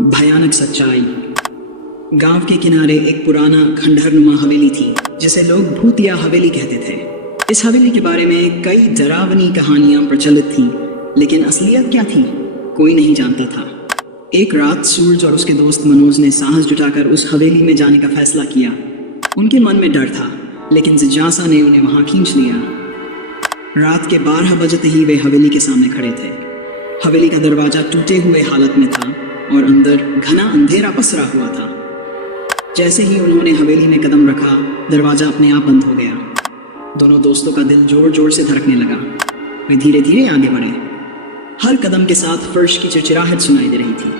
भयानक सच्चाई। गांव के किनारे एक पुराना खंडहरनुमा हवेली थी जिसे लोग भूतिया हवेली कहते थे। इस हवेली के बारे में कई डरावनी कहानियां प्रचलित थीं, लेकिन असलियत क्या थी कोई नहीं जानता था। एक रात सूरज और उसके दोस्त मनोज ने साहस जुटाकर उस हवेली में जाने का फैसला किया। उनके मन में डर था, लेकिन जिज्ञासा ने उन्हें वहां खींच लिया। रात के 12 बजते ही वे हवेली के सामने खड़े थे। हवेली का दरवाजा टूटे हुए हालत में था और अंदर घना अंधेरा पसरा हुआ था। जैसे ही उन्होंने हवेली में कदम रखा, दरवाजा अपने आप बंद हो गया। दोनों दोस्तों का दिल जोर जोर से धड़कने लगा। वे धीरे धीरे आगे बढ़े। हर कदम के साथ फर्श की चिरचिराहट सुनाई दे रही थी।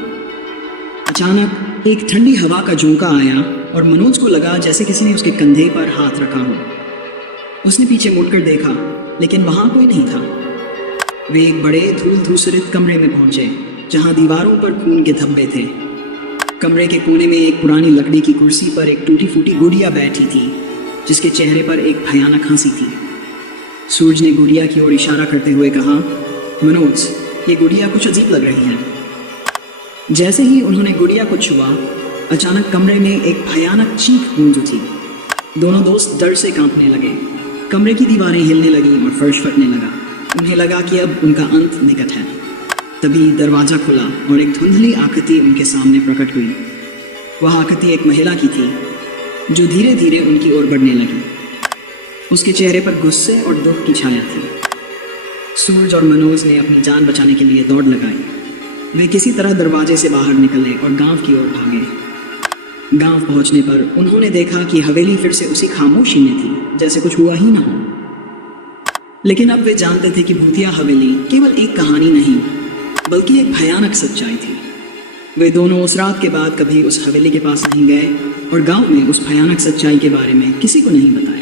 अचानक एक ठंडी हवा का झोंका आया और मनोज को लगा जैसे किसी ने उसके कंधे पर हाथ रखा हो। उसने पीछे मुड़कर देखा, लेकिन वहां कोई नहीं था। वे एक बड़े धूल धूसरित कमरे में पहुंचे, जहां दीवारों पर खून के धब्बे थे। कमरे के कोने में एक पुरानी लकड़ी की कुर्सी पर एक टूटी फूटी गुड़िया बैठी थी, जिसके चेहरे पर एक भयानक हंसी थी। सूरज ने गुड़िया की ओर इशारा करते हुए कहा, मनोज, ये गुड़िया कुछ अजीब लग रही है। जैसे ही उन्होंने गुड़िया को छुआ, अचानक कमरे में एक भयानक चीख गूंज उठी। दोनों दोस्त डर से कांपने लगे। कमरे की दीवारें हिलने लगीं और फर्श फटने लगा। उन्हें लगा कि अब उनका अंत निकट है। तभी दरवाजा खुला और एक धुंधली आकृति उनके सामने प्रकट हुई। वह आकृति एक महिला की थी, जो धीरे धीरे उनकी ओर बढ़ने लगी। उसके चेहरे पर गुस्से और दुख की छाया थी। सूरज और मनोज ने अपनी जान बचाने के लिए दौड़ लगाई। वे किसी तरह दरवाजे से बाहर निकले और गांव की ओर भागे। गांव पहुंचने पर उन्होंने देखा कि हवेली फिर से उसी खामोशी में थी, जैसे कुछ हुआ ही ना हो। लेकिन अब वे जानते थे कि भूतिया हवेली केवल एक कहानी नहीं, बल्कि एक भयानक सच्चाई थी। वे दोनों उस रात के बाद कभी उस हवेली के पास नहीं गए और गांव में उस भयानक सच्चाई के बारे में किसी को नहीं बताया।